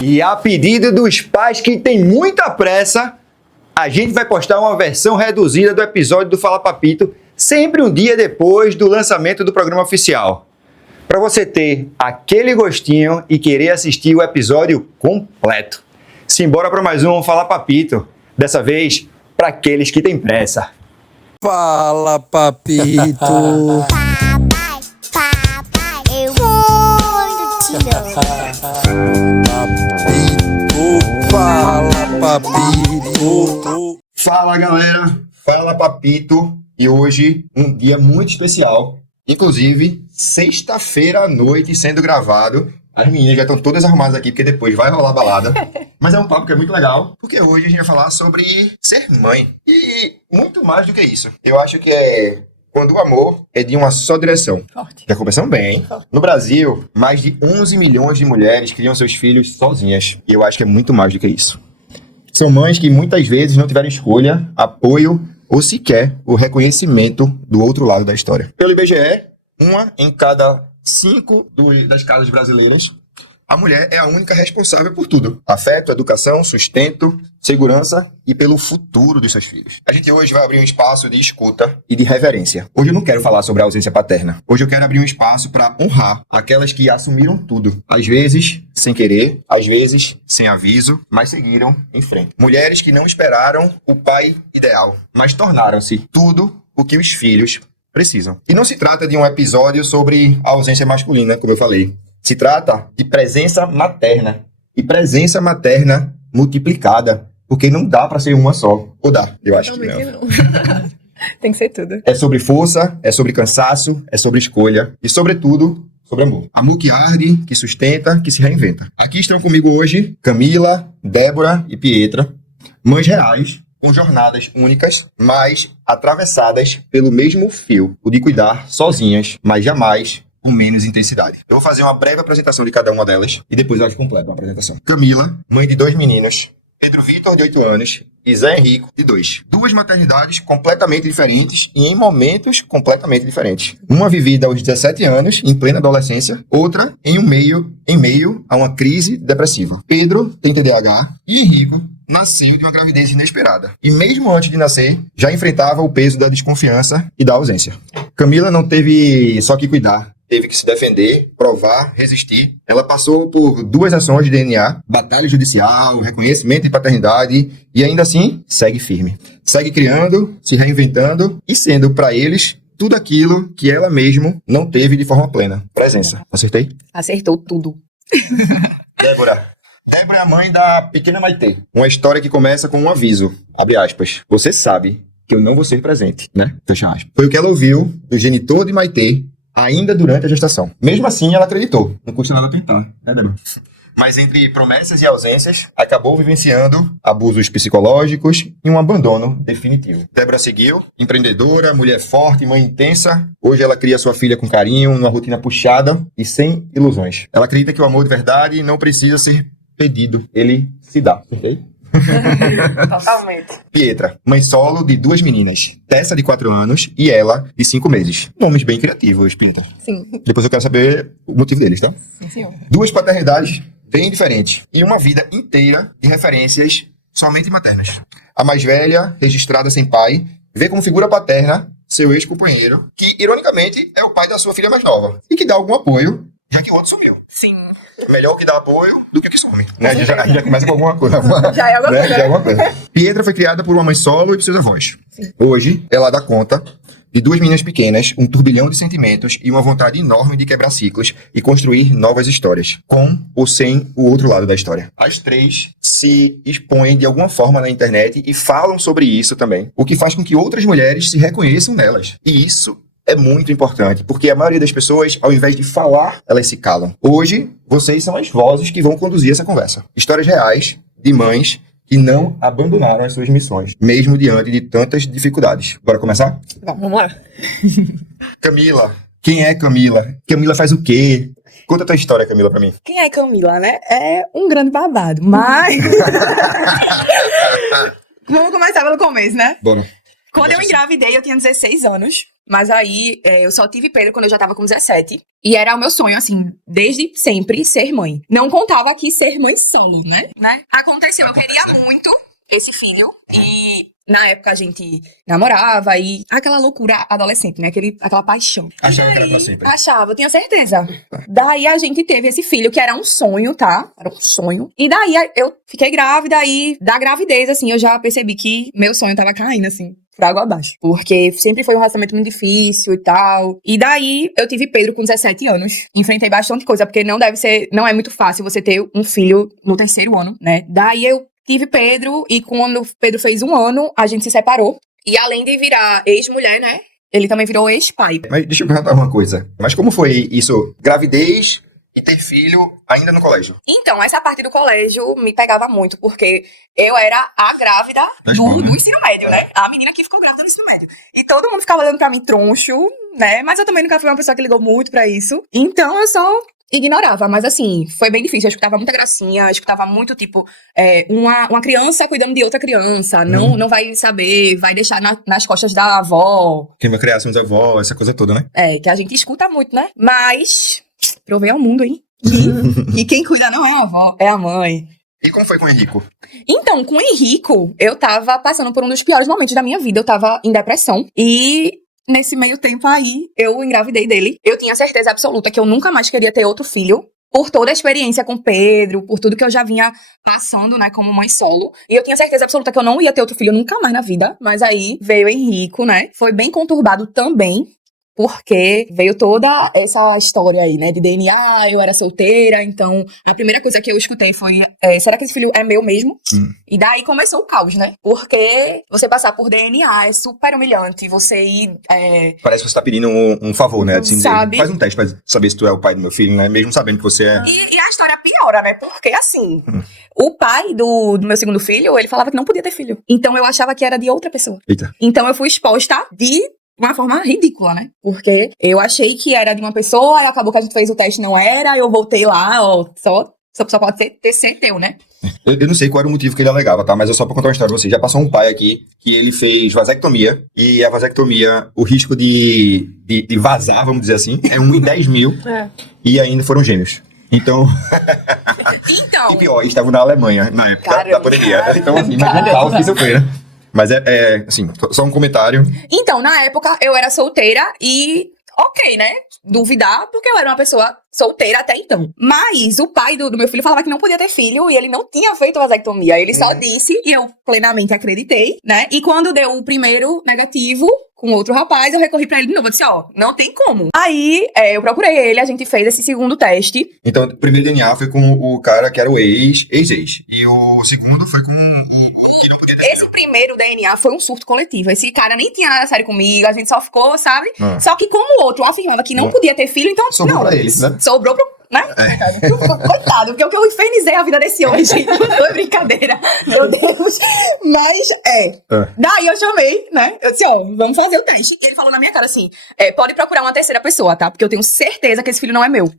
E a pedido dos pais que têm muita pressa, a gente vai postar uma versão reduzida do episódio do Fala Papito, sempre um dia depois do lançamento do programa oficial. Para você ter aquele gostinho e querer assistir o episódio completo. Simbora para mais um Fala Papito, dessa vez para aqueles que têm pressa. Fala, papito! Papai, eu vou te Papito, fala, papito! Fala, galera! Fala, Papito! E hoje, um dia muito especial. Inclusive, sexta-feira à noite sendo gravado. As meninas já estão todas arrumadas aqui, porque depois vai rolar balada. Mas é um papo que é muito legal, porque hoje a gente vai falar sobre ser mãe. E muito mais do que isso. Eu acho que é quando o amor é de uma só direção. Forte. Já começamos bem, hein? No Brasil, mais de 11 milhões de mulheres criam seus filhos sozinhas. E eu acho que é muito mais do que isso. São mães que muitas vezes não tiveram escolha, apoio ou sequer o reconhecimento do outro lado da história. Pelo IBGE, uma em cada 5 das casas brasileiras, a mulher é a única responsável por tudo. Afeto, educação, sustento, segurança e pelo futuro dos seus filhos. A gente hoje vai abrir um espaço de escuta e de reverência. Hoje eu não quero falar sobre a ausência paterna. Hoje eu quero abrir um espaço para honrar aquelas que assumiram tudo. Às vezes, sem querer, às vezes, sem aviso, mas seguiram em frente. Mulheres que não esperaram o pai ideal, mas tornaram-se tudo o que os filhos precisam. E não se trata de um episódio sobre a ausência masculina, como eu falei. Se trata de presença materna. E presença materna multiplicada. Porque não dá pra ser uma só. Ou dá? Eu acho que não. Tem que ser tudo. É sobre força, é sobre cansaço, é sobre escolha. E, sobretudo, sobre amor. Amor que arde, que sustenta, que se reinventa. Aqui estão comigo hoje Camila, Débora e Pietra. Mães reais, com jornadas únicas, mas atravessadas pelo mesmo fio. O de cuidar sozinhas, mas jamais com menos intensidade. Eu vou fazer uma breve apresentação de cada uma delas e depois eu completo a apresentação. Camila, mãe de 2 meninos, Pedro Vitor, de 8 anos, e Zé Henrico, de 2. 2 maternidades completamente diferentes e em momentos completamente diferentes. Uma vivida aos 17 anos, em plena adolescência, outra em meio a uma crise depressiva. Pedro tem TDAH e Henrico nasceu de uma gravidez inesperada. E mesmo antes de nascer, já enfrentava o peso da desconfiança e da ausência. Camila não teve só que cuidar. Teve que se defender, provar, resistir. Ela passou por 2 ações de DNA, batalha judicial, reconhecimento de paternidade e ainda assim segue firme. Segue criando, se reinventando e sendo para eles tudo aquilo que ela mesma não teve de forma plena. Presença. Acertei? Acertou tudo. Débora. Débora é a mãe da pequena Maitê. Uma história que começa com um aviso. Abre aspas. Você sabe que eu não vou ser presente, né? Fecha aspas. Foi o que ela ouviu do genitor de Maitê ainda durante a gestação. Mesmo assim, ela acreditou. Não custa nada tentar, né, Débora? Mas entre promessas e ausências, acabou vivenciando abusos psicológicos e um abandono definitivo. Débora seguiu, empreendedora, mulher forte, mãe intensa. Hoje ela cria sua filha com carinho, numa rotina puxada e sem ilusões. Ela acredita que o amor de verdade não precisa ser pedido, ele se dá. Ok? Totalmente. Pietra, mãe solo de 2 meninas, Tessa de 4 anos e ela de 5 meses. Nomes bem criativos, Pietra. Sim. Depois eu quero saber o motivo deles, tá? Sim, senhor. 2 paternidades bem diferentes e uma vida inteira de referências somente maternas. A mais velha, registrada sem pai, vê como figura paterna seu ex-companheiro, que ironicamente é o pai da sua filha mais nova e que dá algum apoio, já que o outro sumiu. Sim. Melhor o que dá apoio do que o que some. Né? A gente já começa com alguma coisa. Já é alguma né? coisa. Já é alguma coisa. Pietra foi criada por uma mãe solo e por seus avós. Sim. Hoje, ela dá conta de 2 meninas pequenas, um turbilhão de sentimentos e uma vontade enorme de quebrar ciclos e construir novas histórias, com ou sem o outro lado da história. As 3 se expõem de alguma forma na internet e falam sobre isso também, o que faz com que outras mulheres se reconheçam nelas. E isso é muito importante, porque a maioria das pessoas, ao invés de falar, elas se calam. Hoje, vocês são as vozes que vão conduzir essa conversa. Histórias reais de mães que não abandonaram as suas missões, mesmo diante de tantas dificuldades. Bora começar? Vamos lá. Camila. Quem é Camila? Camila faz o quê? Conta a tua história, Camila, pra mim. Quem é Camila, né? É um grande babado, mas... Vamos começar pelo começo, né? Bora. Quando eu engravidei, eu tinha 16 anos. Mas aí, eu só tive Pedro quando eu já tava com 17. E era o meu sonho, assim, desde sempre, ser mãe. Não contava aqui ser mãe solo, né? Aconteceu, eu queria muito esse filho. E na época a gente namorava e aquela loucura adolescente, né? Aquela paixão. Achava que era pra sempre. Achava, eu tinha certeza. Daí a gente teve esse filho, que era um sonho, tá? Era um sonho. E daí eu fiquei grávida e da gravidez, assim, eu já percebi que meu sonho tava caindo, assim, por água abaixo. Porque sempre foi um relacionamento muito difícil e tal. E daí eu tive Pedro com 17 anos. Enfrentei bastante coisa, porque não é muito fácil você ter um filho no 3º ano, né? Daí eu tive Pedro e quando Pedro fez 1 ano, a gente se separou. E além de virar ex-mulher, né? Ele também virou ex-pai. Mas deixa eu perguntar uma coisa. Mas como foi isso? Gravidez e ter filho ainda no colégio? Então, essa parte do colégio me pegava muito, porque eu era a grávida Da escola, né? do ensino médio, né? A menina que ficou grávida no ensino médio. E todo mundo ficava olhando pra mim troncho, né? Mas eu também nunca fui uma pessoa que ligou muito pra isso. Então, eu só ignorava. Mas, assim, foi bem difícil. Eu escutava muita gracinha, eu escutava muito, tipo, uma criança cuidando de outra criança. Não vai saber, vai deixar nas costas da avó. Quem vai criar seus avós, essa coisa toda, né? Que a gente escuta muito, né? Mas, provei ao mundo, hein? Que quem cuida não é a avó, é a mãe. E como foi com o Henrico? Então, com o Henrico, eu tava passando por um dos piores momentos da minha vida. Eu tava em depressão. E nesse meio tempo aí, eu engravidei dele. Eu tinha certeza absoluta que eu nunca mais queria ter outro filho. Por toda a experiência com Pedro, por tudo que eu já vinha passando, né, como mãe solo. E eu tinha certeza absoluta que eu não ia ter outro filho nunca mais na vida. Mas aí veio o Henrico, né? Foi bem conturbado também. Porque veio toda essa história aí, né, de DNA, eu era solteira, então a primeira coisa que eu escutei foi, será que esse filho é meu mesmo? E daí começou o caos, né, porque você passar por DNA é super humilhante, você ir... Parece que você tá pedindo um favor, né? Assim, Sabe? faz um teste pra saber se tu é o pai do meu filho, né? Mesmo sabendo que você é... E a história piora, né, porque assim, o pai do meu segundo filho, ele falava que não podia ter filho, então eu achava que era de outra pessoa. Eita. Então eu fui exposta de uma forma ridícula, né? Porque eu achei que era de uma pessoa, e acabou que a gente fez o teste, não era, eu voltei lá, ó, só pode ser teu, né? Eu não sei qual era o motivo que ele alegava, tá? Mas é só pra contar uma história pra vocês. Já passou um pai aqui que ele fez vasectomia, e a vasectomia, o risco de vazar, vamos dizer assim, é 1 em 10 mil, e ainda foram gêmeos. Então, Então, e pior, eles estavam na Alemanha na época Caramba. da pandemia. Então, assim, imagina o caos que isso foi, né? Mas assim, só um comentário. então, na época, eu era solteira e... Ok, né? Duvidar, porque eu era uma pessoa solteira até então. Mas o pai do meu filho falava que não podia ter filho e ele não tinha feito vasectomia. Ele só disse, e eu plenamente acreditei, né? E quando deu o primeiro negativo com outro rapaz, eu recorri pra ele de novo. Eu disse, ó, não tem como. Aí, eu procurei ele, a gente fez esse segundo teste. Então, o primeiro DNA foi com o cara que era o ex. E o segundo foi com o que não podia ter Esse primeiro DNA foi um surto coletivo. Esse cara nem tinha nada sério comigo, a gente só ficou, sabe? Ah. Só que como o outro afirmava que não Bom, podia ter filho, então... sobrou não, pra ele, né? Sobrou pro... né? Coitado, porque o que eu infernizei a vida desse homem, gente, não foi brincadeira. Meu Deus. Mas, Daí eu chamei, né? Eu disse, ó, vamos fazer o teste. E ele falou na minha cara assim, pode procurar uma terceira pessoa, tá? Porque eu tenho certeza que esse filho não é meu.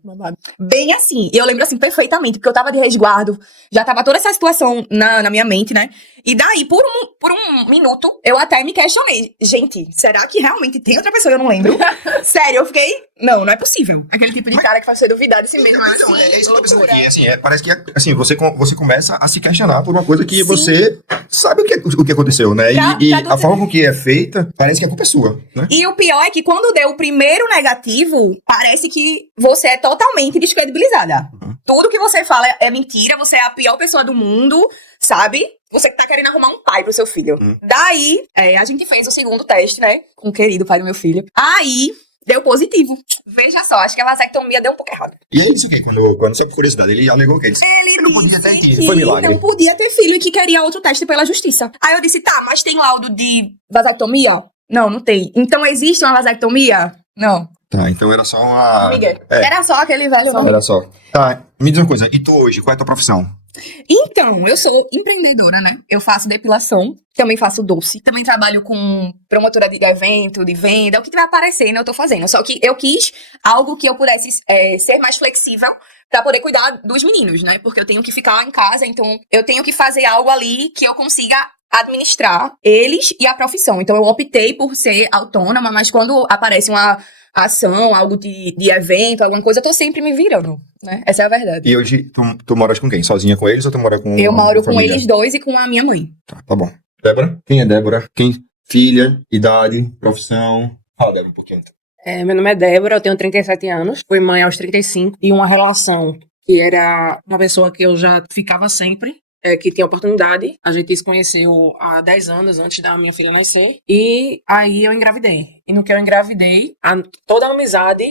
Bem assim. E eu lembro assim perfeitamente, porque eu tava de resguardo, já tava toda essa situação na minha mente, né? E daí, por um minuto, eu até me questionei. Gente, será que realmente tem outra pessoa? Eu não lembro. Sério, eu fiquei... Não é possível. Aquele tipo de cara que faz você duvidar de si mesmo. Então, é isso que eu tô pensando aqui. Assim, parece que assim, você começa a se questionar por uma coisa que você sabe o que aconteceu, né? E a forma com que é feita, parece que a culpa é sua, né? E o pior é que quando deu o primeiro negativo, parece que você é totalmente descredibilizada. Tudo que você fala é mentira, você é a pior pessoa do mundo, sabe? Você que tá querendo arrumar um pai pro seu filho. Daí, a gente fez o segundo teste, né? Com o querido pai do meu filho. Aí... deu positivo. Veja só, acho que a vasectomia deu um pouco errado. E aí, isso o quê? Quando só por curiosidade, ele alegou que ele não podia ter filho. Foi milagre. Não podia ter filho e que queria outro teste pela justiça. Aí eu disse, tá, mas tem laudo de vasectomia? Não tem. Então existe uma vasectomia? Não. Tá, então era só uma... Miguel. Era só aquele velho nome. Era só. Tá, me diz uma coisa. E tu hoje, qual é a tua profissão? Então, eu sou empreendedora, né? Eu faço depilação, também faço doce. Também trabalho com promotora de evento, de venda. O que tiver aparecendo, eu tô fazendo. Só que eu quis algo que eu pudesse ser mais flexível pra poder cuidar dos meninos, né? Porque eu tenho que ficar em casa, então eu tenho que fazer algo ali que eu consiga administrar eles e a profissão. Então, eu optei por ser autônoma, mas quando aparece uma ação, algo de evento, alguma coisa, eu tô sempre me virando, né? Essa é a verdade. E hoje, tu moras com quem? Sozinha com eles ou tu mora com Eu moro com família? eles dois e com a minha mãe. Tá bom. Débora? Quem é Débora? Filha, idade, profissão? Fala, Débora, um pouquinho. Meu nome é Débora, eu tenho 37 anos, fui mãe aos 35 e uma relação que era uma pessoa que eu já ficava sempre, que tinha oportunidade. A gente se conheceu há 10 anos antes da minha filha nascer e aí eu engravidei. E no que eu engravidei, toda a amizade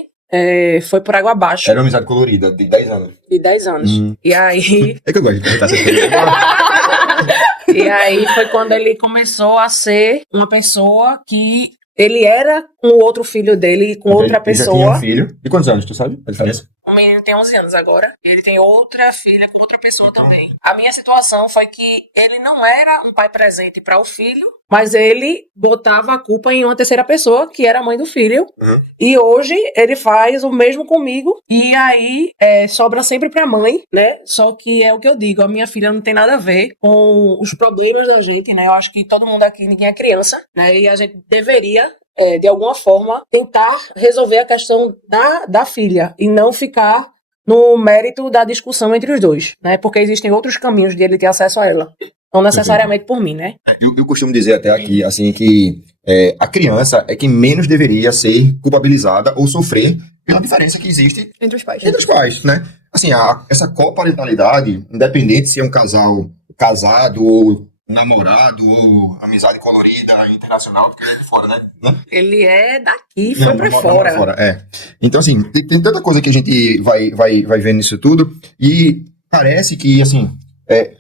foi por água abaixo. Era uma amizade colorida, de 10 anos. De 10 anos. E aí... É que eu gosto de perguntar essas coisas. E aí foi quando ele começou a ser uma pessoa que ele era com o outro filho dele, com outra Ele já tinha pessoa. um filho. E quantos anos, tu sabe a diferença? O menino tem 11 anos agora. Ele tem outra filha com outra pessoa também. A minha situação foi que ele não era um pai presente para o filho, mas ele botava a culpa em uma terceira pessoa, que era a mãe do filho. Uhum. E hoje ele faz o mesmo comigo. E aí sobra sempre pra mãe, né? Só que é o que eu digo, a minha filha não tem nada a ver com os problemas da gente, né? Eu acho que todo mundo aqui, ninguém é criança, né? E a gente deveria de alguma forma, tentar resolver a questão da filha e não ficar no mérito da discussão entre os dois, né? Porque existem outros caminhos de ele ter acesso a ela. Não necessariamente por mim, né? Eu costumo dizer até aqui, assim, que a criança é quem menos deveria ser culpabilizada ou sofrer pela diferença que existe Entre os pais. entre os pais, né? Assim, essa coparentalidade, independente se é um casal casado ou namorado ou amizade colorida internacional, que é de fora, né? Ele é daqui, Não, foi pra namora fora. Então, assim, tem tanta coisa que a gente vai vendo nisso tudo, e parece que, assim,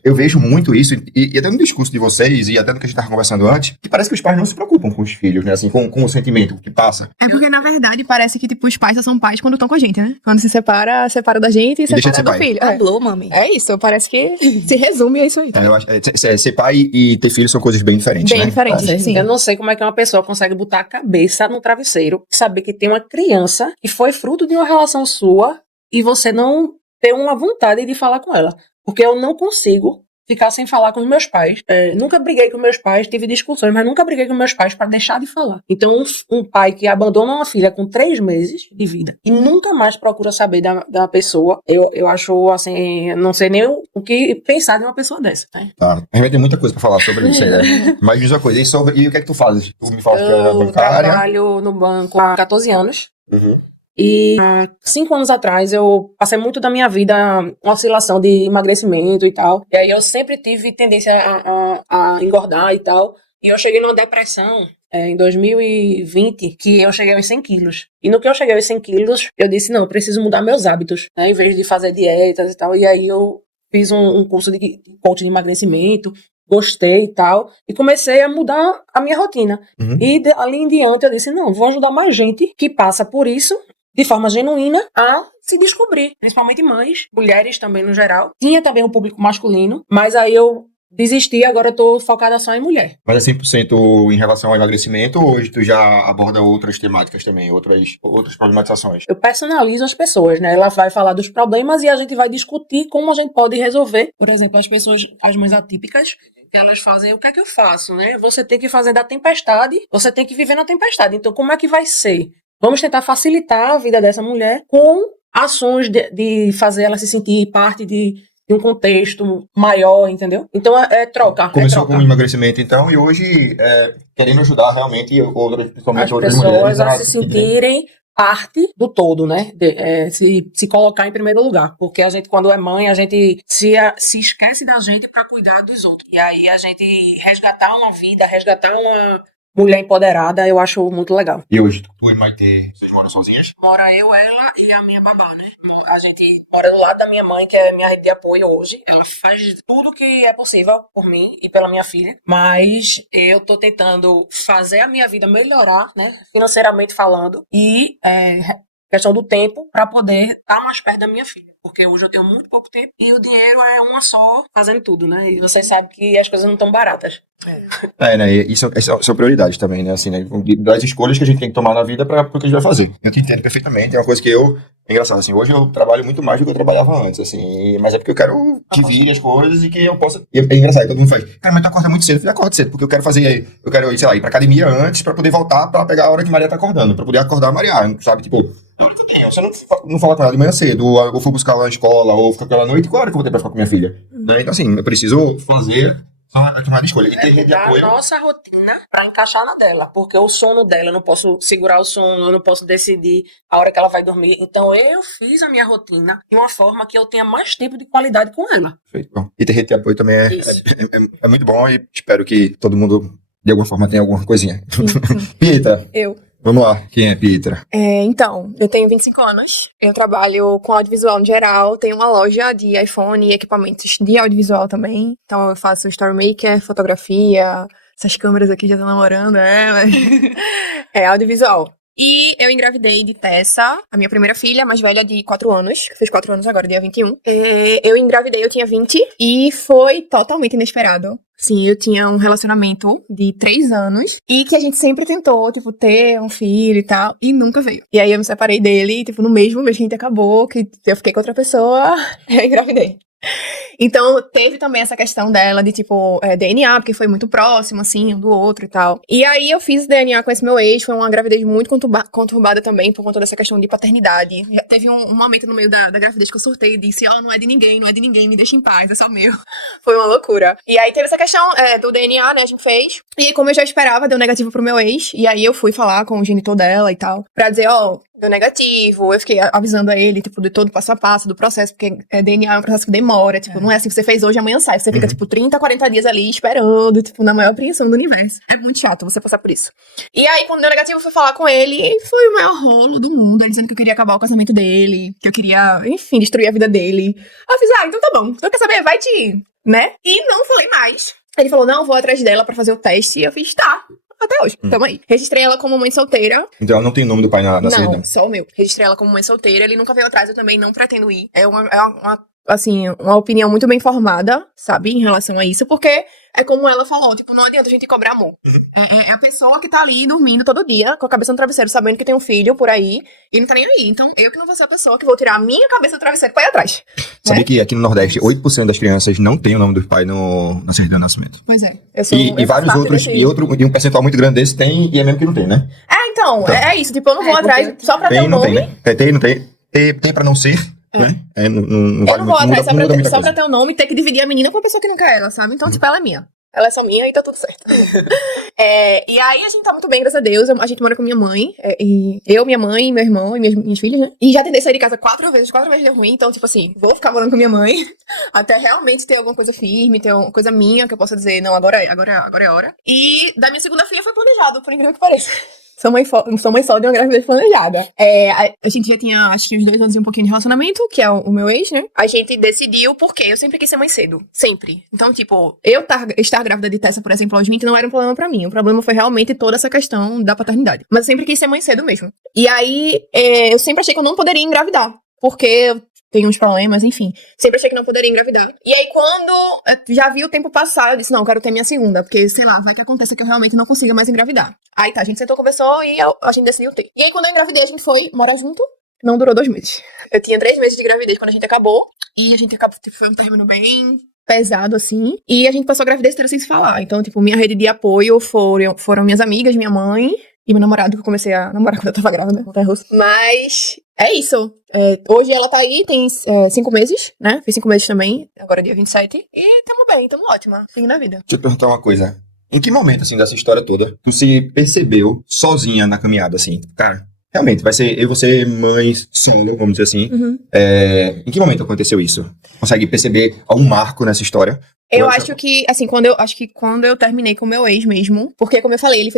eu vejo muito isso, e até no discurso de vocês, e até no que a gente estava conversando antes, que parece que os pais não se preocupam com os filhos, né? Assim, com o sentimento que passa. É porque, na verdade, parece que, tipo, os pais só são pais quando estão com a gente, né? Quando se separa da gente e deixa de separa ser do pai. filho. Falou, mami. É isso, parece que se resume a isso aí. Eu acho, ser pai e ter filho são coisas bem diferentes, Bem né? diferentes, sim. Eu não sei como é que uma pessoa consegue botar a cabeça no travesseiro e saber que tem uma criança que foi fruto de uma relação sua e você não ter uma vontade de falar com ela. Porque eu não consigo ficar sem falar com os meus pais. Nunca briguei com meus pais, tive discussões, mas nunca briguei com meus pais para deixar de falar. Então, um pai que abandona uma filha com 3 meses de vida e nunca mais procura saber da pessoa, eu acho, assim, não sei nem o que pensar de uma pessoa dessa, né? Tá. A gente vai ter muita coisa pra falar sobre isso aí, né? Mas diz uma coisa, e o que é que tu fazes? Tu me fala que é Eu bancária. trabalho no banco há 14 anos. Uhum. E há 5 anos atrás eu passei muito da minha vida uma oscilação de emagrecimento e tal. E aí eu sempre tive tendência a engordar e tal. E eu cheguei numa depressão em 2020 que eu cheguei aos 100 quilos. E no que eu cheguei aos 100 quilos, eu disse, não, eu preciso mudar meus hábitos, né? Em vez de fazer dietas e tal. E aí eu fiz um curso de coaching de emagrecimento. Gostei e tal, e comecei a mudar a minha rotina. Uhum. E ali em diante eu disse, não, vou ajudar mais gente que passa por isso, de forma genuína, a se descobrir. Principalmente mães, mulheres também no geral. Tinha também um público masculino, mas aí eu desisti, agora eu tô focada só em mulher. Mas é 100% em relação ao emagrecimento, ou hoje tu já aborda outras temáticas também, outras problematizações? Eu personalizo as pessoas, né? Ela vai falar dos problemas e a gente vai discutir como a gente pode resolver. Por exemplo, as mães atípicas, que elas fazem, o que é que eu faço, né? Você tem que fazer da tempestade, você tem que viver na tempestade. Então, como é que vai ser? Vamos tentar facilitar a vida dessa mulher com ações de fazer ela se sentir parte de um contexto maior, entendeu? Então, troca. Começou troca. com emagrecimento, então, e hoje querendo ajudar realmente principalmente As outras pessoas mulheres a se sentirem parte do todo, né? Se colocar em primeiro lugar. Porque a gente, quando é mãe, a gente se esquece da gente para cuidar dos outros. E aí a gente resgatar uma vida, resgatar uma mulher empoderada, eu acho muito legal. E hoje, tu e Maitê, vocês moram sozinhas? Mora eu, ela e a minha babá, né? A gente mora do lado da minha mãe, que é minha rede de apoio hoje. Ela faz tudo que é possível por mim e pela minha filha. Mas eu tô tentando fazer a minha vida melhorar, né? Financeiramente falando. E questão do tempo para poder estar mais perto da minha filha. Porque hoje eu tenho muito pouco tempo e o dinheiro é uma só fazendo tudo, né? E vocês sabem que as coisas não estão baratas. Né? Isso são prioridades também, né? Assim, né? Das escolhas que a gente tem que tomar na vida para o que a gente vai fazer. Eu te entendo perfeitamente. É uma coisa que é engraçado, assim, hoje eu trabalho muito mais do que eu trabalhava antes, assim, mas é porque eu quero que vire as coisas e que eu possa. E é engraçado, todo mundo faz, cara, mas tu acorda muito cedo. Eu falei, acordo cedo, porque eu quero sei lá, ir pra academia antes pra poder voltar pra pegar a hora que Maria tá acordando, pra poder acordar a Maria, sabe? Tipo, você não fala com ela de manhã cedo, ou eu fui buscar ela na escola, ou ficar com ela à noite, qual hora que eu vou ter pra ficar com minha filha? Né? Então, assim, eu preciso fazer a tomada de escolha. E ter rede de A apoio. nossa rotina pra encaixar na dela. Porque o sono dela, eu não posso segurar o sono, eu não posso decidir a hora que ela vai dormir. Então eu fiz a minha rotina de uma forma que eu tenha mais tempo de qualidade com ela. Perfeito. Bom, e ter rede de apoio também Isso. é muito bom e espero que todo mundo, de alguma forma, tenha alguma coisinha. Pietra, Eu. vamos lá. Quem é Pietra? Então, eu tenho 25 anos. Eu trabalho com audiovisual no geral. Tenho uma loja de iPhone e equipamentos de audiovisual também. Então, eu faço storymaker, fotografia. Essas câmeras aqui já estão namorando, mas... é audiovisual. E eu engravidei de Tessa, a minha primeira filha, mais velha de 4 anos, que fez 4 anos agora, dia 21. Eu engravidei, eu tinha 20, e foi totalmente inesperado. Sim, eu tinha um relacionamento de 3 anos, e que a gente sempre tentou, tipo, ter um filho e tal, e nunca veio. E aí eu me separei dele, tipo, no mesmo mês que a gente acabou, que eu fiquei com outra pessoa, eu engravidei. Então, teve também essa questão dela de, tipo, DNA, porque foi muito próximo, assim, um do outro e tal. E aí, eu fiz DNA com esse meu ex, foi uma gravidez muito conturbada também, por conta dessa questão de paternidade. Já teve um momento no meio da gravidez que eu surtei e disse, não é de ninguém, não é de ninguém, me deixa em paz, é só meu. Foi uma loucura. E aí, teve essa questão do DNA, né, a gente fez. E aí, como eu já esperava, deu negativo pro meu ex, e aí eu fui falar com o genitor dela e tal, pra dizer, deu negativo, eu fiquei avisando a ele, tipo, de todo o passo a passo do processo, porque DNA é um processo que demora, tipo, não é assim que você fez hoje, amanhã sai, você fica, tipo, 30, 40 dias ali esperando, tipo, na maior apreensão do universo. É muito chato você passar por isso. E aí, quando deu negativo, eu fui falar com ele, e foi o maior rolo do mundo, ele dizendo que eu queria acabar o casamento dele, que eu queria, enfim, destruir a vida dele. Eu fiz, então tá bom, então quer saber, vai te ir, né? E não falei mais. Ele falou, não, vou atrás dela pra fazer o teste, e eu fiz, tá. Até hoje, tamo aí. Registrei ela como mãe solteira. Então ela não tem o nome do pai na Não, certidão. só o meu. Registrei ela como mãe solteira, ele nunca veio atrás, eu também não pretendo ir. É uma opinião muito bem formada, sabe, em relação a isso, porque é como ela falou, tipo, não adianta a gente cobrar amor. É a pessoa que tá ali dormindo todo dia, com a cabeça no travesseiro, sabendo que tem um filho por aí, e não tá nem aí. Então, eu que não vou ser a pessoa que vou tirar a minha cabeça do travesseiro pra ir atrás. Sabia que aqui no Nordeste, 8% das crianças não tem o nome dos pais na certidão de nascimento. Pois é. E vários outros, e um percentual muito grande desse tem, e é mesmo que não tem, né? Então, é isso, tipo, eu não vou atrás só pra ter Tem, o não nome. tem, né? Tem, não tem. Tem pra não ser, né? Não Eu vale não vou muito, atrás só muda muita pra coisa. ter o nome e ter que dividir a menina com a pessoa que não quer ela, sabe? Então, tipo, ela é minha. Ela é só minha e tá tudo certo. E aí a gente tá muito bem, graças a Deus. A gente mora com minha mãe. E eu, minha mãe, meu irmão e minhas filhas, né? E já tentei sair de casa 4 vezes deu ruim. Então, tipo assim, vou ficar morando com minha mãe até realmente ter alguma coisa firme, ter uma coisa minha que eu possa dizer, não, agora é hora. E da minha segunda filha foi planejado, por incrível que pareça. Sou mãe só de uma gravidez planejada. A gente já tinha, acho que uns 2 anos e um pouquinho de relacionamento, que é o meu ex, né? A gente decidiu porque eu sempre quis ser mãe cedo. Sempre. Então, tipo, eu estar grávida de Tessa, por exemplo, aos 20 não era um problema pra mim. O problema foi realmente toda essa questão da paternidade. Mas eu sempre quis ser mãe cedo mesmo. E aí, eu sempre achei que eu não poderia engravidar. Porque eu tenho uns problemas, enfim. Sempre achei que não poderia engravidar. E aí, quando eu já vi o tempo passar, eu disse, não, eu quero ter minha segunda. Porque, sei lá, vai que aconteça que eu realmente não consiga mais engravidar. Aí tá, a gente sentou, conversou e a gente decidiu ter. E aí, quando eu engravidei, a gente foi morar junto. Não durou 2 meses. Eu tinha 3 meses de gravidez quando a gente acabou. E a gente acabou, tipo, foi um término bem pesado, assim. E a gente passou a gravidez inteira sem se falar. Então, tipo, minha rede de apoio foram minhas amigas, minha mãe e meu namorado, que eu comecei a namorar quando eu tava grávida, montanha russa. Mas é isso. Hoje ela tá aí, tem 5 meses, né? Fiz 5 meses também, agora é dia 27. E tamo bem, tamo ótima. Sigo na vida. Deixa eu perguntar uma coisa. Em que momento, assim, dessa história toda, tu se percebeu sozinha na caminhada, assim? Cara, realmente, vai ser eu e você, mãe solo, vamos dizer assim. Uhum. Em que momento aconteceu isso? Consegue perceber algum marco nessa história? Eu acho que, assim, quando eu terminei com o meu ex mesmo, porque, como eu falei, ele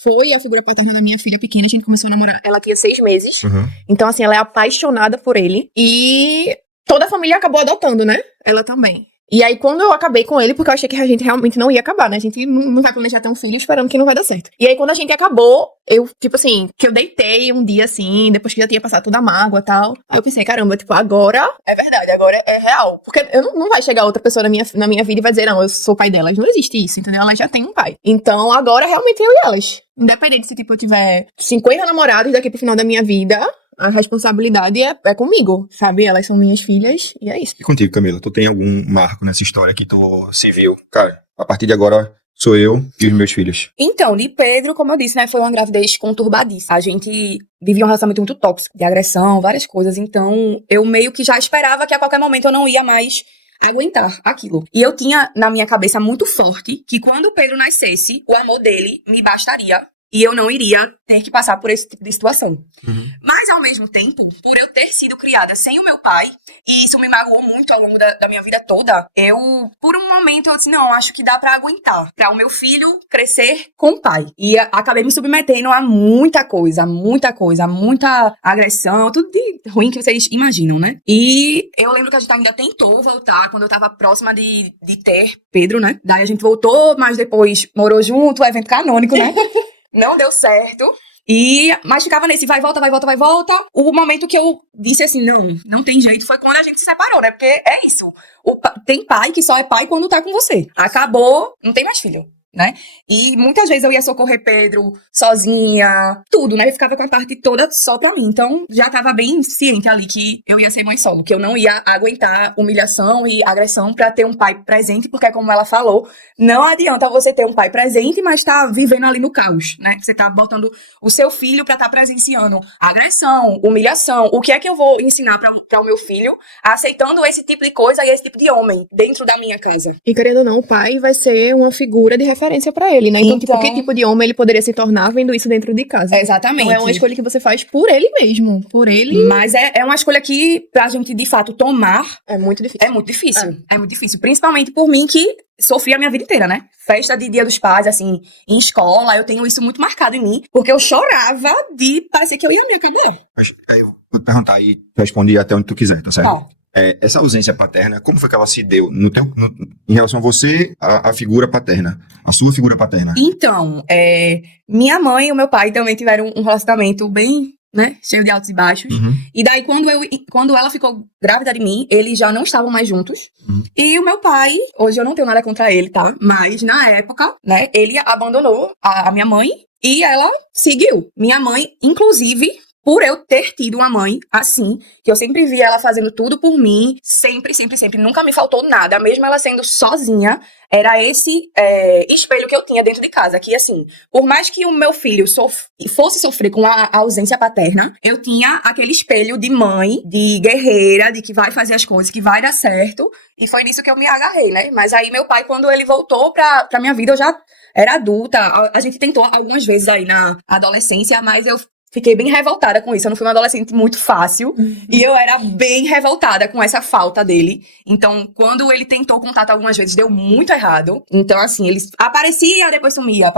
foi a figura paterna da minha filha pequena, a gente começou a namorar, ela tinha 6 meses, então, assim, ela é apaixonada por ele, e toda a família acabou adotando, né? Ela também. E aí, quando eu acabei com ele, porque eu achei que a gente realmente não ia acabar, né? A gente não vai planejar ter um filho esperando que não vai dar certo. E aí, quando a gente acabou, eu, tipo assim, que eu deitei um dia assim, depois que já tinha passado toda a mágoa e tal. Aí eu pensei, caramba, tipo, agora é verdade, agora é real. Porque eu não vai chegar outra pessoa na minha vida e vai dizer, não, eu sou pai delas. Não existe isso, entendeu? Elas já têm um pai. Então, agora realmente eu e elas. Independente se, tipo, eu tiver 50 namorados daqui pro final da minha vida, a responsabilidade é comigo, sabe? Elas são minhas filhas e é isso. E contigo, Camila? Tu tem algum marco nessa história que tu se viu? Cara, a partir de agora sou eu e os meus filhos. Então, de Pedro, como eu disse, né, foi uma gravidez conturbadíssima. A gente vivia um relacionamento muito tóxico, de agressão, várias coisas. Então, eu meio que já esperava que a qualquer momento eu não ia mais aguentar aquilo. E eu tinha na minha cabeça muito forte que quando o Pedro nascesse, o amor dele me bastaria. E eu não iria ter que passar por esse tipo de situação. Mas, ao mesmo tempo, por eu ter sido criada sem o meu pai, e isso me magoou muito ao longo da minha vida toda, por um momento, eu disse, não, acho que dá pra aguentar. Pra o meu filho crescer com o pai. E acabei me submetendo a muita coisa, muita agressão, tudo de ruim que vocês imaginam, né? E eu lembro que a gente ainda tentou voltar, quando eu tava próxima de ter Pedro, né? Daí a gente voltou, mas depois morou junto, evento canônico, né? Não deu certo. Mas ficava nesse vai, volta. O momento que eu disse assim, não tem jeito, foi quando a gente se separou, né? Porque é isso. Tem pai que só é pai quando tá com você. Acabou, não tem mais filho, né? E muitas vezes eu ia socorrer Pedro sozinha, tudo, né? Eu ficava com a parte toda só pra mim. Então, já tava bem ciente ali que eu ia ser mãe solo, que eu não ia aguentar humilhação e agressão pra ter um pai presente, porque como ela falou, não adianta você ter um pai presente, mas tá vivendo ali no caos, né? Você tá botando o seu filho pra tá presenciando agressão, humilhação. O que é que eu vou ensinar pra o meu filho aceitando esse tipo de coisa e esse tipo de homem dentro da minha casa? E querendo ou não, o pai vai ser uma figura de referência pra ele, né? Então, tipo, que tipo de homem ele poderia se tornar vendo isso dentro de casa? Exatamente. Então é uma escolha que você faz por ele mesmo, por ele. Mas é uma escolha que, pra gente, de fato, tomar... É muito difícil. É muito difícil. É muito difícil. Principalmente por mim, que sofri a minha vida inteira, né? Festa de Dia dos Pais, assim, em escola, eu tenho isso muito marcado em mim, porque eu chorava de parecer que eu ia me acabar. Mas aí eu vou te perguntar e responde até onde tu quiser, tá certo? Tá. Essa ausência paterna, como foi que ela se deu em relação a você, a figura paterna, a sua figura paterna? Então, minha mãe e o meu pai também tiveram um relacionamento bem, né, cheio de altos e baixos. E daí, quando ela ficou grávida de mim, eles já não estavam mais juntos. E o meu pai, hoje eu não tenho nada contra ele, tá? Mas na época, né, ele abandonou a minha mãe e ela seguiu. Minha mãe, inclusive, por eu ter tido uma mãe assim, que eu sempre via ela fazendo tudo por mim, sempre, nunca me faltou nada, mesmo ela sendo sozinha, era esse espelho que eu tinha dentro de casa, que assim, por mais que o meu filho fosse sofrer com a ausência paterna, eu tinha aquele espelho de mãe, de guerreira, de que vai fazer as coisas, que vai dar certo, e foi nisso que eu me agarrei, né? Mas aí meu pai, quando ele voltou pra minha vida, eu já era adulta, a gente tentou algumas vezes aí na adolescência, mas eu fiquei bem revoltada com isso. Eu não fui uma adolescente muito fácil. E eu era bem revoltada com essa falta dele. Então, quando ele tentou contato algumas vezes, deu muito errado. Então, assim, ele aparecia, depois sumia.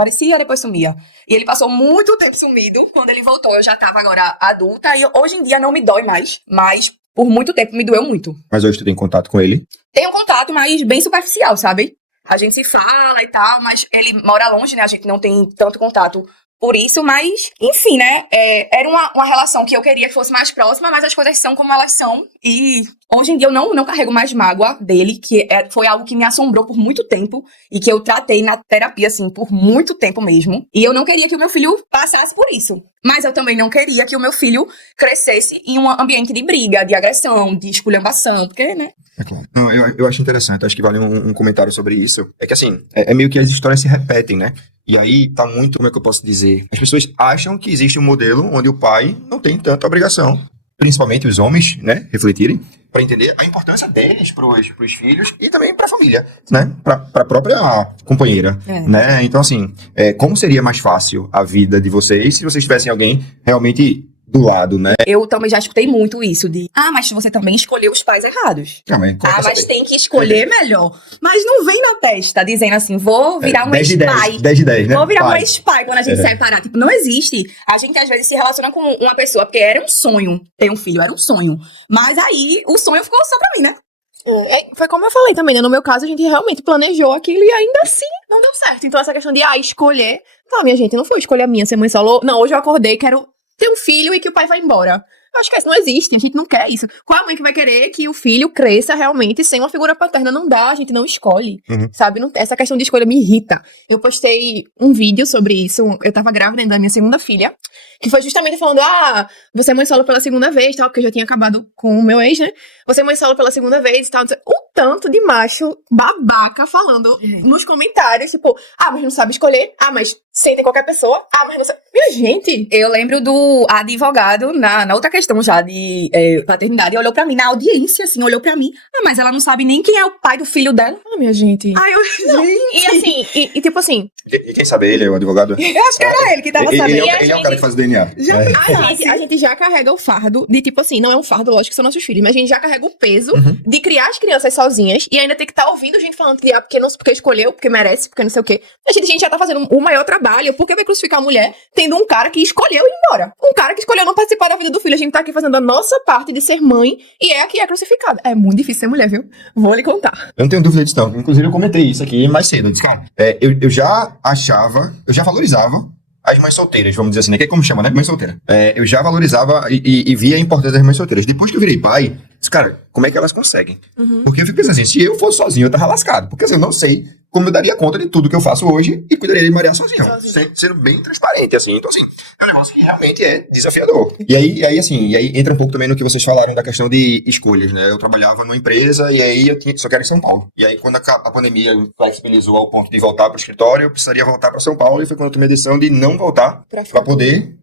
E ele passou muito tempo sumido. Quando ele voltou, eu já tava agora adulta. E hoje em dia não me dói mais. Mas, por muito tempo, me doeu muito. Mas hoje tu tem contato com ele? Tenho contato, mas bem superficial, sabe? A gente se fala e tal, mas ele mora longe, né? A gente não tem tanto contato por isso, mas, enfim, né? Era uma relação que eu queria que fosse mais próxima, mas as coisas são como elas são. E hoje em dia eu não carrego mais mágoa dele, que foi algo que me assombrou por muito tempo e que eu tratei na terapia, assim, por muito tempo mesmo. E eu não queria que o meu filho passasse por isso. Mas eu também não queria que o meu filho crescesse em um ambiente de briga, de agressão, de esculhambação, porque, né? É claro. Não, eu acho interessante, acho que vale um comentário sobre isso. É que assim, é meio que as histórias se repetem, né? E aí tá muito, como é que eu posso dizer? As pessoas acham que existe um modelo onde o pai não tem tanta obrigação, principalmente os homens, né? Refletirem, para entender a importância deles pros filhos e também pra família, né? Pra própria companheira, né? Então assim, como seria mais fácil a vida de vocês se vocês tivessem alguém realmente do lado, né? Eu também já escutei muito isso de, mas você também escolheu os pais errados. Não, mas tem que escolher melhor. Mas não vem na testa dizendo assim, vou virar um ex-pai. 10 de 10, né? Vou virar um ex-pai quando a gente separar. Tipo, não existe. A gente às vezes se relaciona com uma pessoa, porque era um sonho ter um filho, era um sonho. Mas aí o sonho ficou só pra mim, né? Foi como eu falei também, né? No meu caso, a gente realmente planejou aquilo e ainda assim não deu certo. Então, essa questão de, escolher. Não, minha gente, não foi escolha minha ser mãe solo. Não, hoje eu acordei, quero ter um filho e que o pai vá embora. Eu acho que isso não existe, a gente não quer isso. Qual a mãe que vai querer que o filho cresça realmente sem uma figura paterna? Não dá, a gente não escolhe, sabe? Essa questão de escolha me irrita. Eu postei um vídeo sobre isso, eu tava grávida da minha segunda filha, que foi justamente falando, você é mãe solo pela segunda vez, tal, porque eu já tinha acabado com o meu ex, né? Você é mãe solo pela segunda vez e tal. Um tanto de macho babaca falando nos comentários, tipo, mas não sabe escolher, mas senta em qualquer pessoa, mas não sabe... Minha gente... Eu lembro do advogado, na outra questão já de paternidade, olhou pra mim, na audiência, assim, olhou pra mim. Mas ela não sabe nem quem é o pai do filho dela. Minha gente... Não, e assim, e tipo assim... E quem sabe ele, o advogado? Eu acho que era ele que tava sabendo. Ele é o cara que faz o DNA. A gente já carrega o fardo de, tipo assim, não é um fardo, lógico que são nossos filhos, mas a gente já carrega o peso de criar as crianças sozinhas e ainda ter que estar ouvindo gente falando que porque escolheu, porque merece, porque não sei o quê. A gente já tá fazendo o maior trabalho, porque vai crucificar a mulher tendo um cara que escolheu ir embora. Um cara que escolheu não participar da vida do filho. A gente tá aqui fazendo a nossa parte de ser mãe e é a que é crucificada. É muito difícil ser mulher, viu? Vou lhe contar. Eu não tenho dúvida disso, não. Inclusive, eu comentei isso aqui mais cedo. Eu disse, cara, eu já achava, eu já valorizava as mães solteiras, vamos dizer assim, né? Que é como chama, né? Mãe solteira. Eu já valorizava e via a importância das mães solteiras. Depois que eu virei pai, disse, cara, como é que elas conseguem? Porque eu fico pensando assim, se eu fosse sozinho, eu tava lascado. Porque assim, eu não sei como eu daria conta de tudo que eu faço hoje e cuidaria de Maria sozinho. Sendo bem transparente, assim. Então, assim, é um negócio que realmente é desafiador. E aí entra um pouco também no que vocês falaram da questão de escolhas, né? Eu trabalhava numa empresa e aí só que era em São Paulo. E aí, quando a pandemia flexibilizou ao ponto de voltar para o escritório, eu precisaria voltar para São Paulo e foi quando eu tomei a decisão de não voltar para poder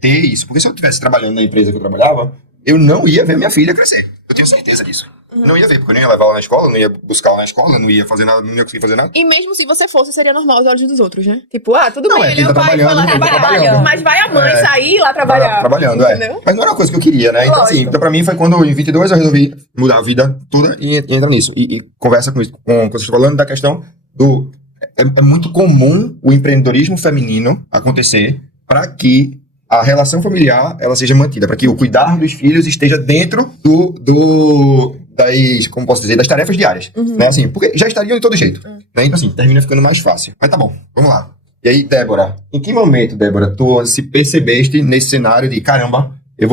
ter isso. Porque se eu estivesse trabalhando na empresa que eu trabalhava, eu não ia ver minha filha crescer. Eu tenho certeza disso. Não ia ver, porque eu não ia levar ela na escola, não ia buscar ela na escola, não ia fazer nada, não ia conseguir fazer nada. E mesmo se você fosse, seria normal aos olhos dos outros, né? Tipo, tudo Não, bem, ele ele é tá o pai, foi lá trabalhando, ele tá trabalhar. trabalhando. Mas vai a mãe sair lá trabalhar. Trabalhando, entendeu? Mas não era uma coisa que eu queria, né? Então, assim, então pra mim foi quando, em 22, eu resolvi mudar a vida toda e entrar nisso. E conversa com isso, com vocês falando da questão do... É muito comum o empreendedorismo feminino acontecer para que a relação familiar ela seja mantida, para que o cuidar dos filhos esteja dentro como posso dizer, das tarefas diárias, né? Assim, porque já estariam de todo jeito, né? Então, assim, termina ficando mais fácil. Mas tá bom, vamos lá. E aí, Débora, em que momento, Débora, tu se percebeste nesse cenário de, caramba, eu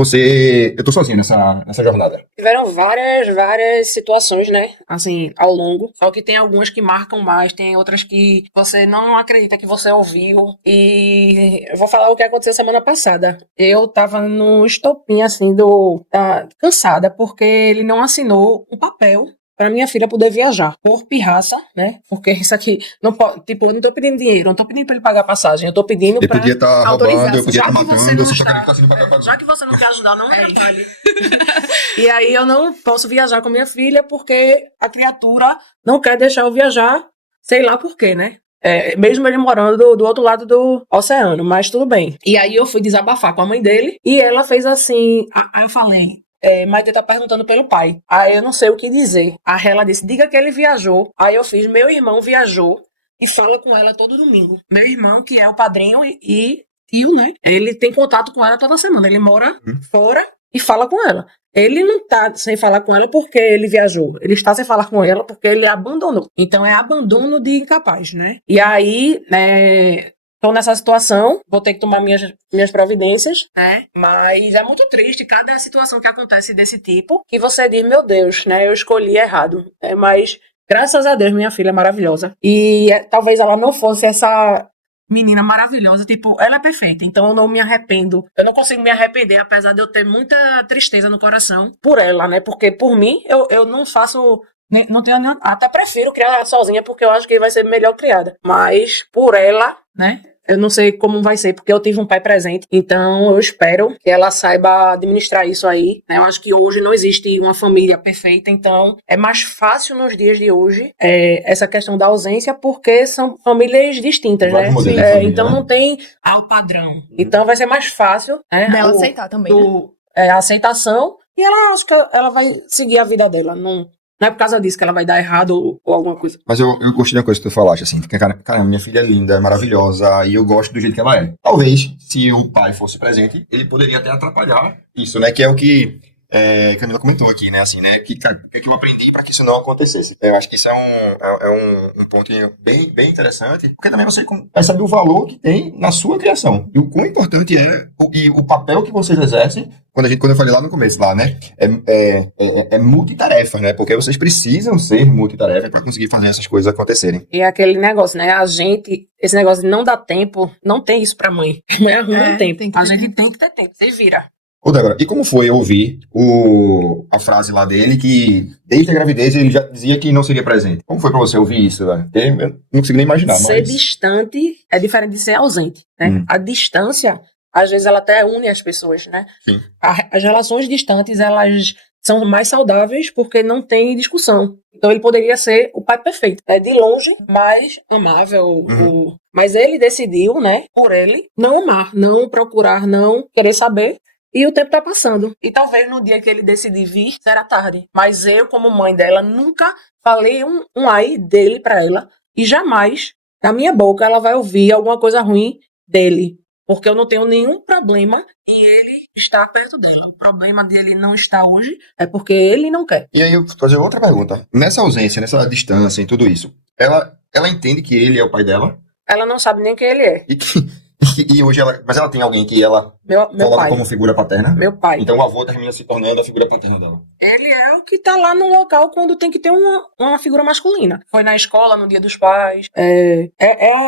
tô sozinho nessa jornada? Tiveram várias situações, né? Assim, ao longo. Só que tem algumas que marcam mais, tem outras que você não acredita que você ouviu. E eu vou falar o que aconteceu semana passada. Eu tava no estopim, assim, cansada, porque ele não assinou um papel pra minha filha poder viajar. Por pirraça, né? Porque isso aqui não pode, tipo, eu não tô pedindo dinheiro, não tô pedindo pra ele pagar passagem, eu tô pedindo Eu pra podia estar autorizar. roubando, eu podia Já estar que você matando, não você só está- queria ficar assim no papel. Já que você não quer ajudar, não atrapalhe. E aí eu não posso viajar com minha filha porque a criatura não quer deixar eu viajar, sei lá por quê, né? Mesmo ele morando do outro lado do oceano, mas tudo bem. E aí eu fui desabafar com a mãe dele e ela fez assim, aí eu falei, Maite tá perguntando pelo pai. Aí eu não sei o que dizer. Aí ela disse, diga que ele viajou. Aí eu fiz, meu irmão viajou e fala com ela todo domingo. Meu irmão, que é o padrinho e tio, né? Ele tem contato com ela toda semana. Ele mora fora e fala com ela. Ele não tá sem falar com ela porque ele viajou. Ele está sem falar com ela porque ele abandonou. Então é abandono de incapaz, né? E aí, tô nessa situação, vou ter que tomar minhas providências, né? Mas é muito triste cada situação que acontece desse tipo, que você diz, meu Deus, né? Eu escolhi errado. Mas, graças a Deus, minha filha é maravilhosa. E talvez ela não fosse essa menina maravilhosa, tipo, ela é perfeita, então eu não me arrependo. Eu não consigo me arrepender, apesar de eu ter muita tristeza no coração por ela, né? Porque, por mim, eu não faço... Não tenho nem... Até prefiro criar ela sozinha, porque eu acho que vai ser melhor criada. Mas, por ela, né? Eu não sei como vai ser, porque eu tive um pai presente. Então, eu espero que ela saiba administrar isso aí, né? Eu acho que hoje não existe uma família perfeita. Então, é mais fácil nos dias de hoje essa questão da ausência, porque são famílias distintas, Vários né? modelos de família, Então, né? não tem o padrão. Então, vai ser mais fácil, né? Dela aceitar também, né? A aceitação. E ela, acho que ela vai seguir a vida dela. Não é por causa disso que ela vai dar errado ou alguma coisa. Mas eu gostei da coisa que tu falaste, assim, porque, cara, minha filha é linda, é maravilhosa, e eu gosto do jeito que ela é. Talvez, se o pai fosse presente, ele poderia até atrapalhar isso, né, que é o que Camila comentou aqui, né, assim, né, que, cara, o que eu aprendi para que isso não acontecesse. Eu acho que isso é um pontinho bem interessante, porque também você percebe o valor que tem na sua criação, e o quão importante e o papel que vocês exercem, quando eu falei lá no começo, lá, né, é multitarefa, né, porque vocês precisam ser multitarefa para conseguir fazer essas coisas acontecerem. E é aquele negócio, né? Esse negócio de não dar tempo, não tem isso pra mãe. A mãe arruma um tempo. tem que A ter gente tempo. tem que ter tempo. Você vira. Ô, Débora, e como foi ouvir a frase lá dele que desde a gravidez ele já dizia que não seria presente? Como foi pra você ouvir isso, velho? Porque eu não consigo nem imaginar, Ser mas... distante é diferente de ser ausente, né? A distância, às vezes, ela até une as pessoas, né? Sim. As relações distantes, elas são mais saudáveis porque não tem discussão. Então, ele poderia ser o pai perfeito, né? De longe, mais amável. Mas ele decidiu, né? Por ele, não amar, não procurar, não querer saber. E o tempo tá passando. E talvez no dia que ele decidir vir, será tarde. Mas eu, como mãe dela, nunca falei um ai dele pra ela. E jamais, na minha boca, ela vai ouvir alguma coisa ruim dele. Porque eu não tenho nenhum problema e ele está perto dela. O problema dele não estar hoje é porque ele não quer. E aí eu vou fazer outra pergunta. Nessa ausência, nessa distância e tudo isso, ela entende que ele é o pai dela? Ela não sabe nem quem ele é. E hoje mas ela tem alguém que ela Meu coloca pai. como figura paterna? Meu pai. Então o avô termina se tornando a figura paterna dela. Ele é o que tá lá no local quando tem que ter uma figura masculina. Foi na escola, no Dia dos Pais. É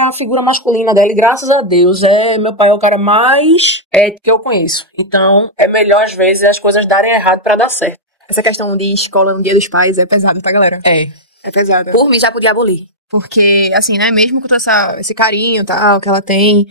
a figura masculina dela e graças a Deus, meu pai é o cara mais ético que eu conheço. Então, é melhor às vezes as coisas darem errado pra dar certo. Essa questão de escola no Dia dos Pais é pesada, tá, galera? É. É pesada. Por mim, já podia abolir. Porque, assim, né, mesmo com todo esse carinho e tal que ela tem,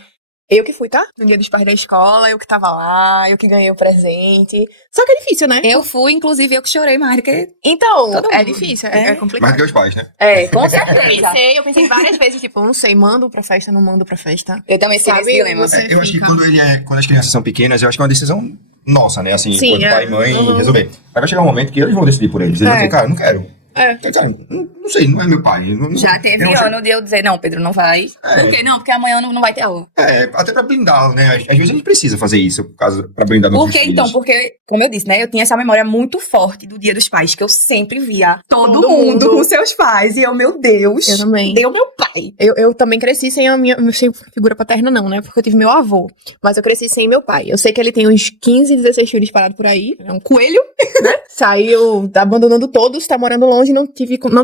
eu que fui, tá? No Dia dos Pais da escola, eu que tava lá, eu que ganhei o presente. Só que é difícil, né? Eu fui, inclusive, eu que chorei mais, porque... Então, Todo é mundo. difícil, É. é complicado. Mais do que os pais, né? Com Eu certeza. pensei várias vezes, tipo, não sei, mando pra festa, não mando pra festa. Eu também tive esse Sabe, dilema. você- Eu acho que fica- quando as crianças são pequenas, eu acho que é uma decisão nossa, né? Assim, Sim, quando pai e mãe Uhum. resolver. Mas vai chegar um momento que eles vão decidir por eles. Eles vão dizer, cara, não quero. É. Cara, não sei, não é meu pai. Já teve eu não sei. ano de eu dizer, não, Pedro, não vai. É. Por quê? Não, porque amanhã não vai ter aula. Até pra blindar, né? Às vezes a gente precisa fazer isso, pra blindar nossos Por que filhos. então? Porque, como eu disse, né, eu tinha essa memória muito forte do Dia dos Pais, que eu sempre via todo Todo mundo mundo. com seus pais. E eu, meu Deus, Eu também. deu meu pai. Eu também cresci sem sem figura paterna, não, né? Porque eu tive meu avô. Mas eu cresci sem meu pai. Eu sei que ele tem uns 15, 16 filhos parados por aí. É um coelho, né? Saiu, tá abandonando todos, tá morando longe, não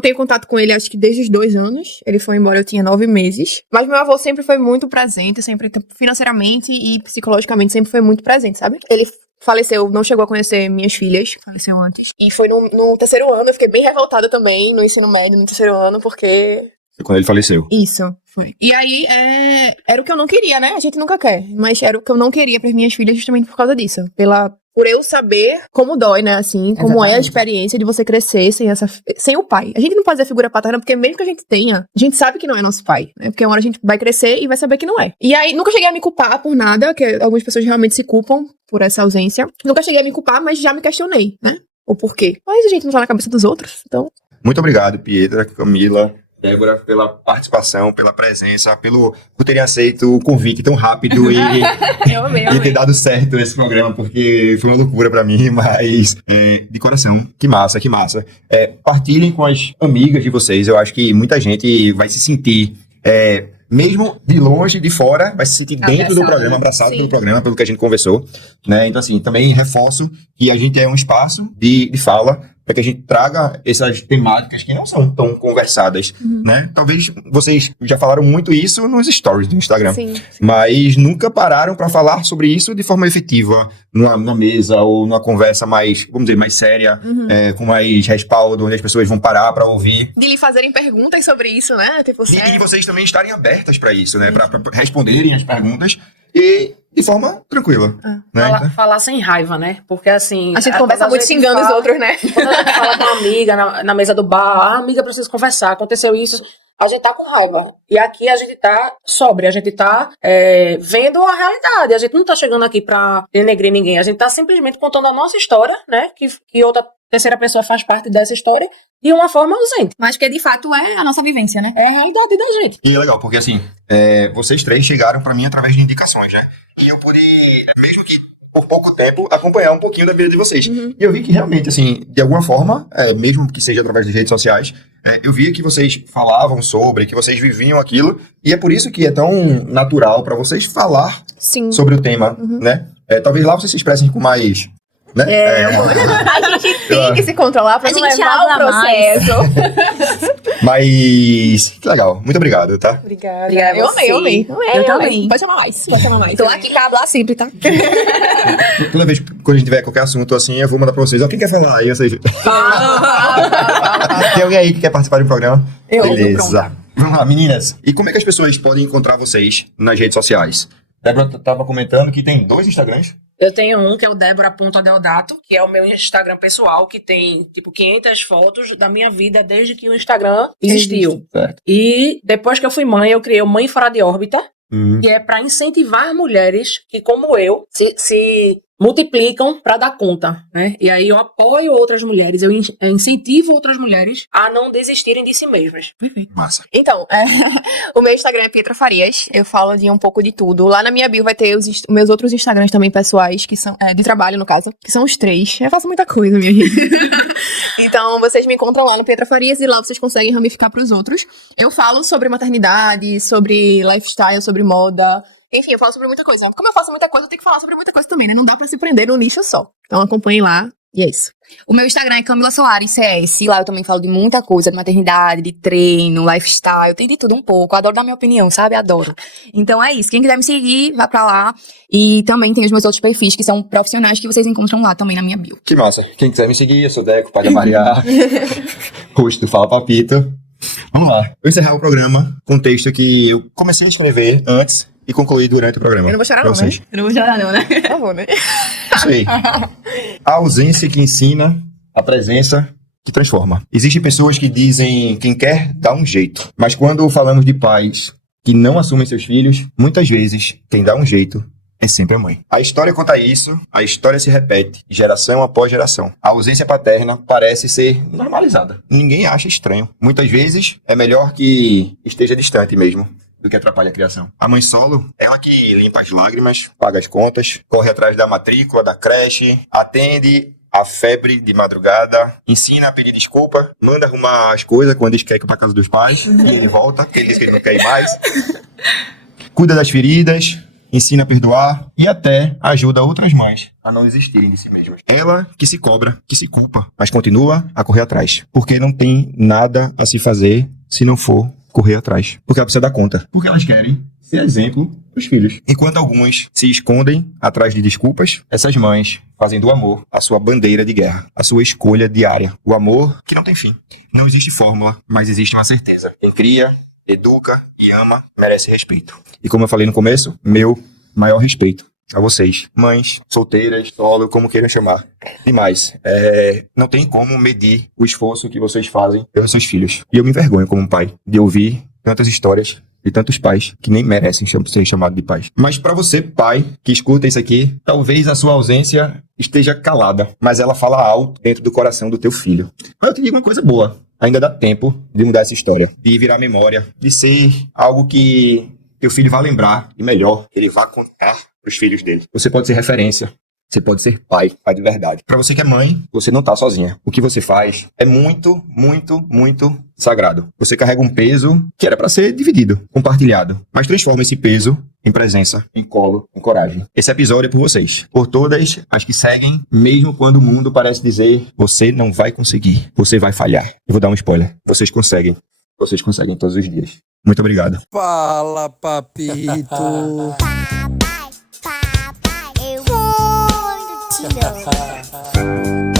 tenho contato com ele, acho que desde os 2 anos. Ele foi embora, eu tinha 9 meses. Mas meu avô sempre foi muito presente, sempre financeiramente e psicologicamente sempre foi muito presente, sabe? Ele faleceu, não chegou a conhecer minhas filhas, faleceu antes. E foi no terceiro ano, eu fiquei bem revoltada também, no ensino médio, no terceiro ano, porque Foi quando ele faleceu. isso, foi. E aí, era o que eu não queria, né? A gente nunca quer. Mas era o que eu não queria pras minhas filhas justamente por causa disso. Por eu saber como dói, né? Assim, como é a Exatamente. experiência de você crescer sem o pai. A gente não pode ser figura paterna, porque mesmo que a gente tenha, a gente sabe que não é nosso pai, né? Porque uma hora a gente vai crescer e vai saber que não é. E aí, nunca cheguei a me culpar por nada, que algumas pessoas realmente se culpam por essa ausência. Nunca cheguei a me culpar, mas já me questionei, né? O porquê. Mas a gente não tá na cabeça dos outros, então... Muito obrigado, Pietra, Camila, Débora, pela participação, pela presença, por terem aceito o convite tão rápido Eu amei, e ter dado certo esse programa, porque foi uma loucura pra mim, mas de coração, que massa, que massa. Partilhem com as amigas de vocês, eu acho que muita gente vai se sentir, mesmo de longe, de fora, vai se sentir dentro do Abraçado. programa, abraçado Sim. pelo programa, pelo que a gente conversou, né? Então, assim, também reforço que a gente é um espaço de fala, para que a gente traga essas temáticas que não são tão conversadas, né? Talvez vocês já falaram muito isso nos stories do Instagram, Sim. mas nunca pararam para falar sobre isso de forma efetiva, numa mesa ou numa conversa mais, vamos dizer, mais séria, com mais respaldo, onde as pessoas vão parar para ouvir. De lhe fazerem perguntas sobre isso, né? Tipo, E de vocês também estarem abertas para isso, né? Para responderem as perguntas e de forma tranquila, né? Então, Falar sem raiva, né? Porque assim... a gente quando conversa muito gente xingando os fala- outros, né? Quando a gente fala com uma amiga na mesa do bar, amiga, preciso conversar, aconteceu isso, a gente tá com raiva. E aqui a gente tá sóbria, a gente tá vendo a realidade. A gente não tá chegando aqui pra denegrir ninguém, a gente tá simplesmente contando a nossa história, né? Que outra terceira pessoa faz parte dessa história de uma forma ausente. Mas que, de fato, é a nossa vivência, né? É a realidade da gente. E é legal, porque assim, vocês três chegaram para mim através de indicações, né? E eu pude, mesmo que por pouco tempo, acompanhar um pouquinho da vida de vocês. E eu vi que realmente, assim, de alguma forma, mesmo que seja através das redes sociais, eu vi que vocês falavam sobre, que vocês viviam aquilo, e é por isso que é tão natural para vocês falar Sim. sobre o tema, né? Talvez lá vocês se expressem com mais... Né? A gente tem que se controlar pra A não gente levar o habla mais. processo. Mas... Que legal. Muito obrigado, tá? Obrigada. Obrigada a Eu você. amei. Eu também. Pode chamar mais. Pode chamar mais. Tô aqui pra hablar sempre, tá? Toda vez que quando a gente tiver qualquer assunto assim, eu vou mandar pra vocês. Ó, quem quer falar? Aí vocês... Tem alguém aí que quer participar do programa? Eu. Beleza. Vamos lá, meninas. E como é que as pessoas podem encontrar vocês nas redes sociais? Débora tava comentando que tem 2 Instagrams. Eu tenho um que é o Débora.Adeodato, que é o meu Instagram pessoal, que tem, tipo, 500 fotos da minha vida desde que o Instagram existiu. Certo. E depois que eu fui mãe, eu criei o Mãe Fora de Órbita, que é para incentivar mulheres que, como eu, se multiplicam para dar conta, né? E aí eu apoio outras mulheres, eu incentivo outras mulheres a não desistirem de si mesmas. Massa. Então, o meu Instagram é Pietra Farias. Eu falo de um pouco de tudo. Lá na minha bio vai ter os meus outros Instagrams também pessoais, que são de trabalho, no caso, que são os 3. Eu faço muita coisa, minha gente. Então, vocês me encontram lá no Pietra Farias e lá vocês conseguem ramificar pros outros. Eu falo sobre maternidade, sobre lifestyle, sobre moda. Enfim, eu falo sobre muita coisa. Como eu faço muita coisa, eu tenho que falar sobre muita coisa também, né? Não dá pra se prender num nicho só. Então, acompanhem lá. E é isso. O meu Instagram é Camila Soares CS. Lá eu também falo de muita coisa, de maternidade, de treino, lifestyle, tem de tudo um pouco. Eu adoro dar minha opinião, sabe? Adoro. Então é isso. Quem quiser me seguir, vá pra lá. E também tem os meus outros perfis, que são profissionais que vocês encontram lá também na minha bio. Que massa. Quem quiser me seguir, eu sou Deco, Paga Maria, host do Fala Papito. Vamos lá. Eu vou encerrar o programa com um texto que eu comecei a escrever antes e concluí durante o programa. Eu não vou chorar Pra não, vocês. né? Eu não vou chorar não, né? Por favor, né? Isso aí. A ausência que ensina, a presença que transforma. Existem pessoas que dizem quem quer dá um jeito. Mas quando falamos de pais que não assumem seus filhos, muitas vezes quem dá um jeito é sempre a mãe. A história conta isso, a história se repete, geração após geração. A ausência paterna parece ser normalizada. Ninguém acha estranho. Muitas vezes é melhor que esteja distante mesmo do que atrapalha a criação. A mãe solo, ela que limpa as lágrimas, paga as contas, corre atrás da matrícula, da creche, atende a febre de madrugada, ensina a pedir desculpa, manda arrumar as coisas quando eles querem ir pra casa dos pais, e ele volta, porque ele diz que ele não quer ir mais. Cuida das feridas, ensina a perdoar e até ajuda outras mães a não desistirem de si mesmas. Ela que se cobra, que se culpa, mas continua a correr atrás, porque não tem nada a se fazer se não for correr atrás. Porque ela precisa dar conta. Porque elas querem ser exemplo para os filhos. Enquanto alguns se escondem atrás de desculpas, essas mães fazem do amor a sua bandeira de guerra, a sua escolha diária. O amor que não tem fim. Não existe fórmula, mas existe uma certeza. Quem cria, educa e ama merece respeito. E como eu falei no começo, meu maior respeito a vocês, mães, solteiras, solo, como queiram chamar. Demais. Não tem como medir o esforço que vocês fazem pelos seus filhos. E eu me envergonho como pai de ouvir tantas histórias de tantos pais que nem merecem ser chamados de pais. Mas pra você, pai, que escuta isso aqui, talvez a sua ausência esteja calada, mas ela fala alto dentro do coração do teu filho. Mas eu te digo uma coisa boa. Ainda dá tempo de mudar essa história, de virar memória, de ser algo que teu filho vai lembrar e melhor, ele vai contar para os filhos dele. Você pode ser referência, você pode ser pai de verdade. Para você que é mãe, você não tá sozinha. O que você faz é muito, muito, muito sagrado. Você carrega um peso que era para ser dividido, compartilhado, mas transforma esse peso em presença, em colo, em coragem. Esse episódio é por vocês, por todas as que seguem, mesmo quando o mundo parece dizer, você não vai conseguir, você vai falhar. Eu vou dar um spoiler. Vocês conseguem todos os dias. Muito obrigado. Fala, papito. Papai, eu vou te dar.